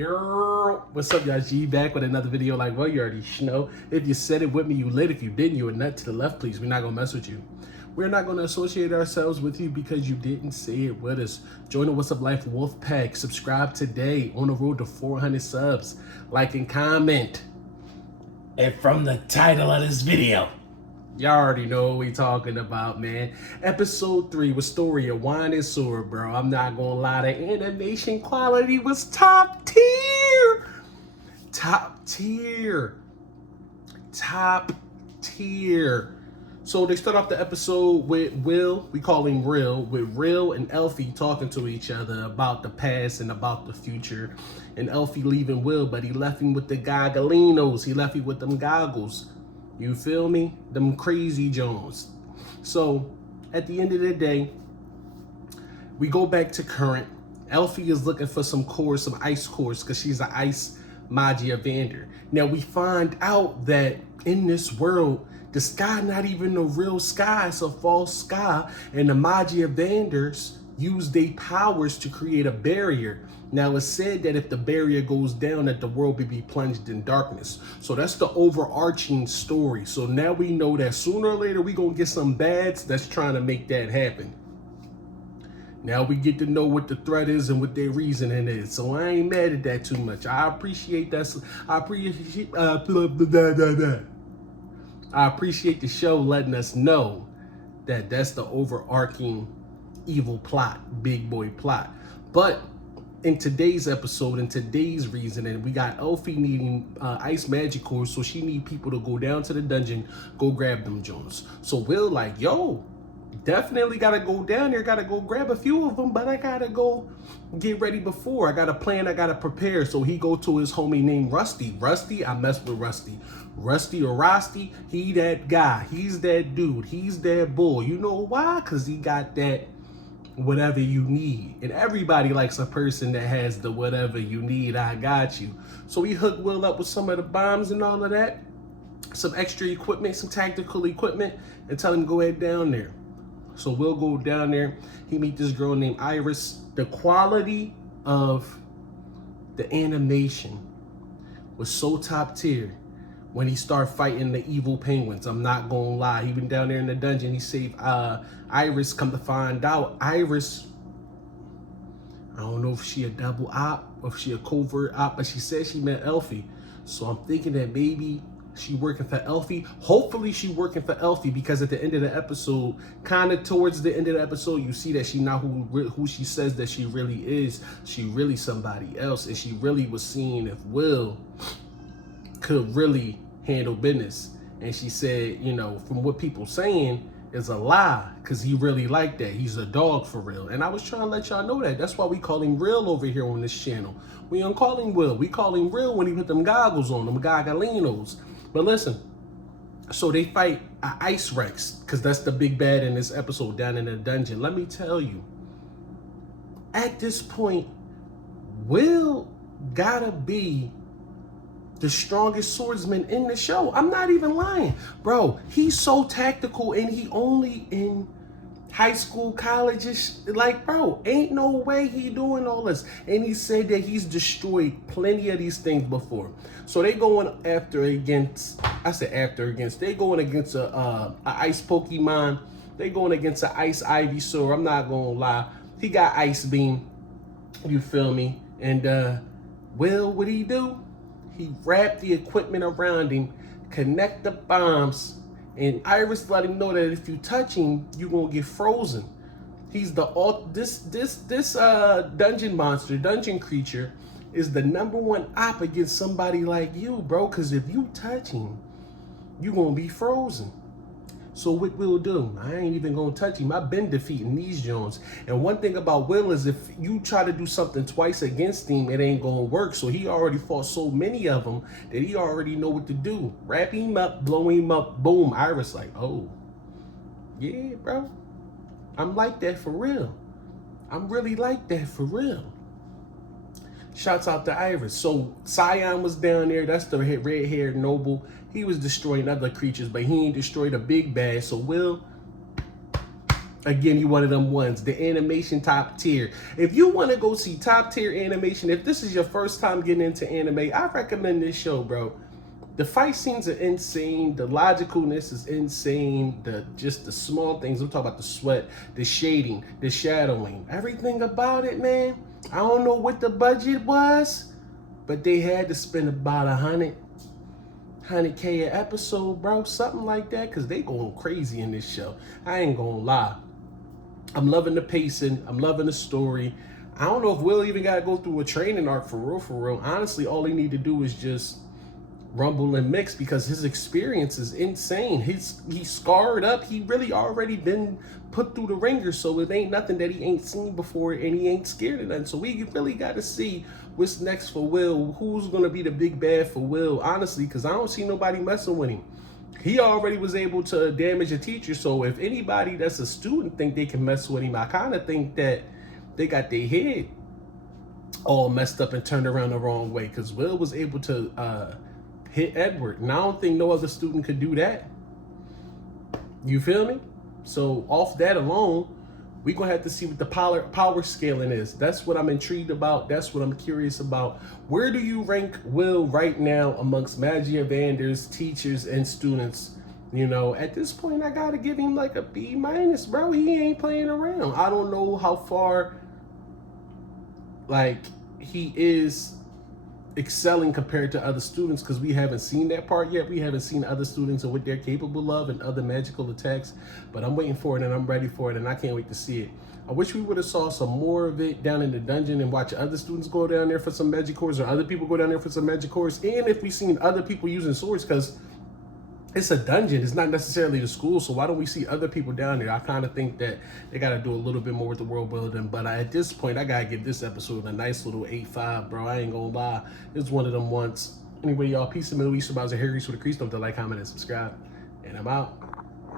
Yo, what's up, y'all? G back with another video. Like, well, you already know. If you said it with me, you lit. If you didn't, you a nut. To the left, please. We're not gonna mess with you. We're not gonna associate ourselves with you because you didn't say it with us. Join the What's Up Life Wolf Pack. Subscribe today. On the road to 400 subs. Like and comment. And from the title of this video, y'all already know what we talking about, man. Episode 3, Wistoria, Wine and Sword, bro. I'm not gonna lie, the animation quality was top tier. Top tier. Top tier. So they start off the episode with Will, we call him Real, with Real and Elfie talking to each other about the past and about the future. And Elfie leaving Will, but he left him with the goggolinos. He left him with them goggles. You feel me? Them crazy Jones. So at the end of the day, we go back to current. Elfie is looking for some cores, some ice cores, because she's an ice Magia Vander. Now we find out that in this world, the sky not even a real sky, it's a false sky, and the Magia Vanders use their powers to create a barrier. Now it's said that if the barrier goes down, that the world will be plunged in darkness. So that's the overarching story. So now we know that sooner or later we gonna get some bads that's trying to make that happen. Now we get to know what the threat is and what their reasoning is. So I ain't mad at that too much. I appreciate that. I appreciate the show letting us know that that's the overarching evil plot, big boy plot. But in today's episode, in today's reasoning, we got Elfie needing ice magic cores, so she need people to go down to the dungeon, go grab them Jones. So Will like, yo, definitely gotta go down there, gotta go grab a few of them, but I gotta go get ready before. I got a plan, I gotta prepare. So he go to his homie named Rusty. Rusty, I mess with Rusty. Rusty or Rosty, he that guy. He's that dude. He's that bull. You know why? Because he got that whatever you need. And everybody likes a person that has the whatever you need, I got you. So he hooked Will up with some of the bombs and all of that. Some extra equipment, some tactical equipment, and tell him go ahead down there. So Will go down there. He meet this girl named Iris. The quality of the animation was so top tier when he started fighting the evil penguins. I'm not gonna lie. He went down there in the dungeon. He saved Iris. Come to find out, Iris, I don't know if she a double op or if she a covert op, but she said she met Elfie. So I'm thinking that maybe she working for Elfie. Hopefully she working for Elfie, because at the end of the episode, kind of towards the end of the episode, you see that she not who she says that she really is. She really somebody else, and she really was seeing if Will could really handle business. And she said, you know, from what people saying is a lie, because he really like that. He's a dog for real. And I was trying to let y'all know that. That's why we call him Real over here on this channel. We don't call him Will. We call him Real when he put them goggles on, them goggolinos. But listen, so they fight Ice Rex, because that's the big bad in this episode down in the dungeon. Let me tell you, at this point, Will gotta be the strongest swordsman in the show. I'm not even lying. Bro, he's so tactical, and he only in high school, college-ish. Like, bro, ain't no way he doing all this. And he said that he's destroyed plenty of these things before. So they going after against, I said after against, they going against a ice Pokemon. They going against an ice Ivysaur. I'm not gonna lie. He got Ice Beam. You feel me? And Will, what he do? He wrapped the equipment around him, connect the bombs, and Iris let him know that if you touch him, you're gonna get frozen. He's the this dungeon monster, dungeon creature, is the #1 op against somebody like you, bro. Cause if you touch him, you're gonna be frozen. So what Will do? I ain't even gonna touch him. I've been defeating these Jones. And one thing about Will is if you try to do something twice against him, it ain't gonna work. So he already fought so many of them that he already know what to do. Wrap him up, blow him up, boom. Iris like, oh, yeah, bro. I'm like that for real. I'm really like that for real. Shouts out to Iris. So Scion was down there. That's the red-haired noble. He was destroying other creatures, but he ain't destroyed a big bad. So Will Again, you one of them ones, the animation top tier. If you want to go see top tier animation, if this is your first time getting into anime, I recommend this show, bro. The fight scenes are insane. The logicalness is insane. Just the small things. I'm talking about the sweat, the shading, the shadowing, everything about it, man. I don't know what the budget was, but they had to spend about 100K an episode, bro. Something like that, because they going crazy in this show. I ain't gonna lie. I'm loving the pacing. I'm loving the story. I don't know if Will even got to go through a training arc for real, for real. Honestly, all he need to do is just rumble and mix, because his experience is insane. He's scarred up. He really already been put through the ringer, so it ain't nothing that he ain't seen before, and he ain't scared of nothing. So we really got to see what's next for Will. Who's going to be the big bad for Will, honestly, because I don't see nobody messing with him. He already was able to damage a teacher, so if anybody that's a student think they can mess with him, I kind of think that they got their head all messed up and turned around the wrong way, because Will was able to hit Edward, and I don't think no other student could do that. You feel me? So off that alone, we're going to have to see what the power scaling is. That's what I'm intrigued about. That's what I'm curious about. Where do you rank Will right now amongst Magia Vander's teachers and students? You know, at this point, I got to give him like a B-, bro. He ain't playing around. I don't know how far, like, he is excelling compared to other students, because we haven't seen that part yet. We haven't seen other students and what they're capable of and other magical attacks, but I'm waiting for it and I'm ready for it, and I can't wait to see it. I wish we would have saw some more of it down in the dungeon and watch other students go down there for some magic cores, or other people go down there for some magic cores, and if we've seen other people using swords, because it's a dungeon, it's not necessarily the school, so why don't we see other people down there? I kind of think that they got to do a little bit more with the world building, but at this point, I got to give this episode a nice little 8.5, bro. I ain't gonna lie. It's one of them ones. Anyway, y'all, peace in the Middle East. I was a Harry with a crease. Don't forget to like, comment, and subscribe, and I'm out.